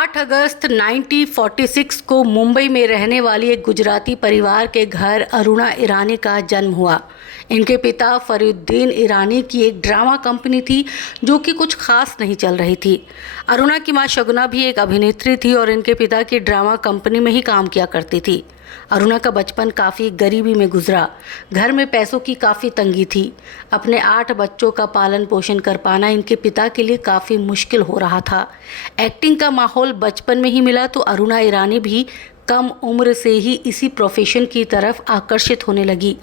8 अगस्त 1946 को मुंबई में रहने वाली एक गुजराती परिवार के घर अरुणा ईरानी का जन्म हुआ। इनके पिता फरीदुद्दीन ईरानी की एक ड्रामा कंपनी थी जो कि कुछ खास नहीं चल रही थी। अरुणा की मां शगुना भी एक अभिनेत्री थी और इनके पिता की ड्रामा कंपनी में ही काम किया करती थी। अरुणा का बचपन काफ़ी गरीबी में गुजरा। घर में पैसों की काफ़ी तंगी थी। अपने 8 बच्चों का पालन पोषण कर पाना इनके पिता के लिए काफ़ी मुश्किल हो रहा था। एक्टिंग का माहौल बचपन में ही मिला तो अरुणा ईरानी भी कम उम्र से ही इसी प्रोफेशन की तरफ आकर्षित होने लगी।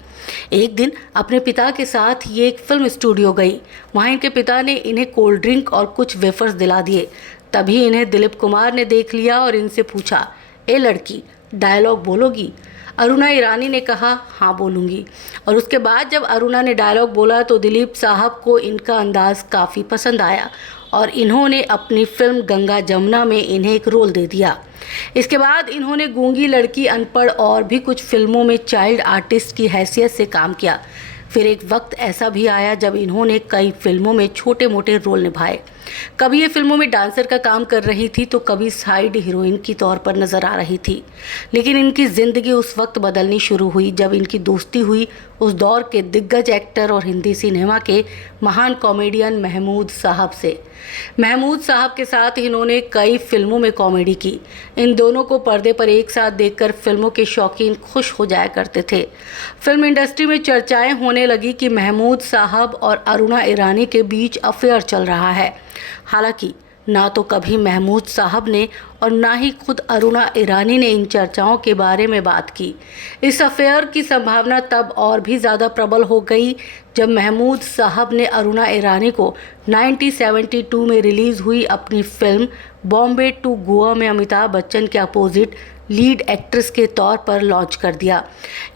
एक दिन अपने पिता के साथ ये एक फिल्म स्टूडियो गई। वहाँ इनके पिता ने इन्हें कोल्ड ड्रिंक और कुछ वेफर्स दिला दिए। तभी इन्हें दिलीप कुमार ने देख लिया और इनसे पूछा, ए लड़की, डायलॉग बोलोगी? अरुणा ईरानी ने कहा, हाँ बोलूँगी। और उसके बाद जब अरुणा ने डायलॉग बोला तो दिलीप साहब को इनका अंदाज़ काफ़ी पसंद आया और इन्होंने अपनी फिल्म गंगा जमुना में इन्हें एक रोल दे दिया। इसके बाद इन्होंने गूंगी लड़की, अनपढ़ और भी कुछ फिल्मों में चाइल्ड आर्टिस्ट की हैसियत से काम किया। फिर एक वक्त ऐसा भी आया जब इन्होंने कई फिल्मों में छोटे मोटे रोल निभाए। कभी ये फिल्मों में डांसर का काम कर रही थी तो कभी साइड हीरोइन की तौर पर नज़र आ रही थी। लेकिन इनकी ज़िंदगी उस वक्त बदलनी शुरू हुई जब इनकी दोस्ती हुई उस दौर के दिग्गज एक्टर और हिंदी सिनेमा के महान कॉमेडियन महमूद साहब से। महमूद साहब के साथ इन्होंने कई फिल्मों में कॉमेडी की। इन दोनों को पर्दे पर एक साथ देखकर फिल्मों के शौकीन खुश हो जाया करते थे। फिल्म इंडस्ट्री में चर्चाएं होने लगी कि महमूद साहब और अरुणा ईरानी के बीच अफेयर चल रहा है। हालांकि ना तो कभी महमूद साहब ने और ना ही खुद अरुणा ईरानी ने इन चर्चाओं के बारे में बात की। इस अफेयर की संभावना तब और भी ज़्यादा प्रबल हो गई जब महमूद साहब ने अरुणा ईरानी को 1972 में रिलीज़ हुई अपनी फिल्म बॉम्बे टू गोवा में अमिताभ बच्चन के अपोजिट लीड एक्ट्रेस के तौर पर लॉन्च कर दिया।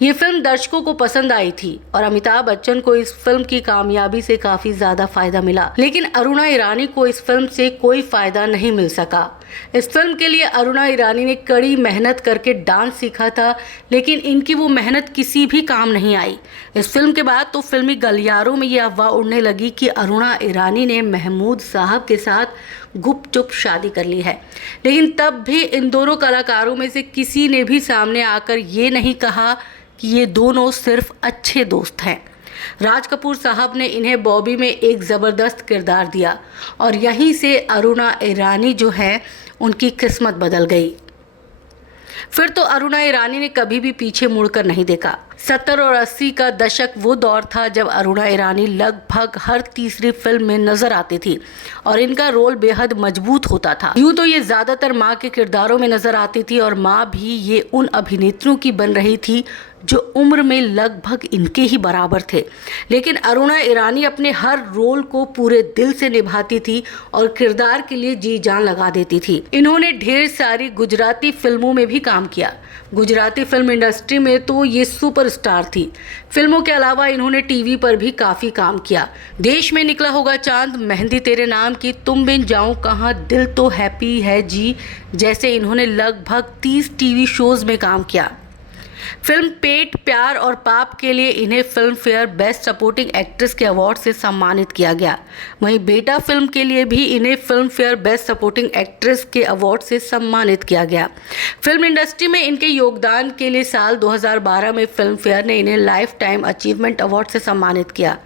ये फिल्म दर्शकों को पसंद आई थी और अमिताभ बच्चन को इस फिल्म की कामयाबी से काफ़ी ज़्यादा फायदा मिला। लेकिन अरुणा ईरानी को इस फिल्म से कोई फ़ायदा नहीं मिल सका। इस फिल्म के लिए अरुणा ईरानी ने कड़ी मेहनत करके डांस सीखा था, लेकिन इनकी वो मेहनत किसी भी काम नहीं आई। इस फिल्म के बाद तो फिल्मी गलियारों में ये अफवाह उड़ने लगी कि अरुणा ईरानी ने महमूद साहब के साथ गुपचुप शादी कर ली है। लेकिन तब भी इन दोनों कलाकारों में से किसी ने भी सामने आकर ये नहीं कहा कि ये दोनों सिर्फ अच्छे दोस्त हैं। राज कपूर साहब ने इन्हें बॉबी में एक ज़बरदस्त किरदार दिया और यहीं से अरुणा ईरानी जो है उनकी किस्मत बदल गई। फिर तो अरुणा ईरानी ने कभी भी पीछे मुड़कर नहीं देखा। 70 और 80 का दशक वो दौर था जब अरुणा ईरानी लगभग हर तीसरी फिल्म में नजर आती थी और इनका रोल बेहद मजबूत होता था। यूँ तो ये ज़्यादातर माँ के किरदारों में नजर आती थी और माँ भी ये उन अभिनेत्रियों की बन रही थी जो उम्र में लगभग इनके ही बराबर थे। लेकिन अरुणा ईरानी अपने हर रोल को पूरे दिल से निभाती थी और किरदार के लिए जी जान लगा देती थी। इन्होंने ढेर सारी गुजराती फिल्मों में भी काम किया। गुजराती फिल्म इंडस्ट्री में तो ये सुपरस्टार थी। फिल्मों के अलावा इन्होंने टीवी पर भी काफ़ी काम किया। देश में निकला होगा चांद, मेहंदी तेरे नाम की, तुम बिन जाऊं कहाँ, दिल तो हैप्पी है जी जैसे इन्होंने लगभग 30 टीवी शोज में काम किया। फिल्म पेट, प्यार और पाप के लिए इन्हें film fair best supporting actress के अवार्ड से सम्मानित किया गया। वहीं बेटा फिल्म के लिए भी इन्हें film fair best supporting actress के अवार्ड से सम्मानित किया गया। फिल्म इंडस्ट्री में इनके योगदान के लिए साल 2012 में फिल्म फेयर ने इन्हें लाइफ टाइम अचीवमेंट अवार्ड से सम्मानित किया।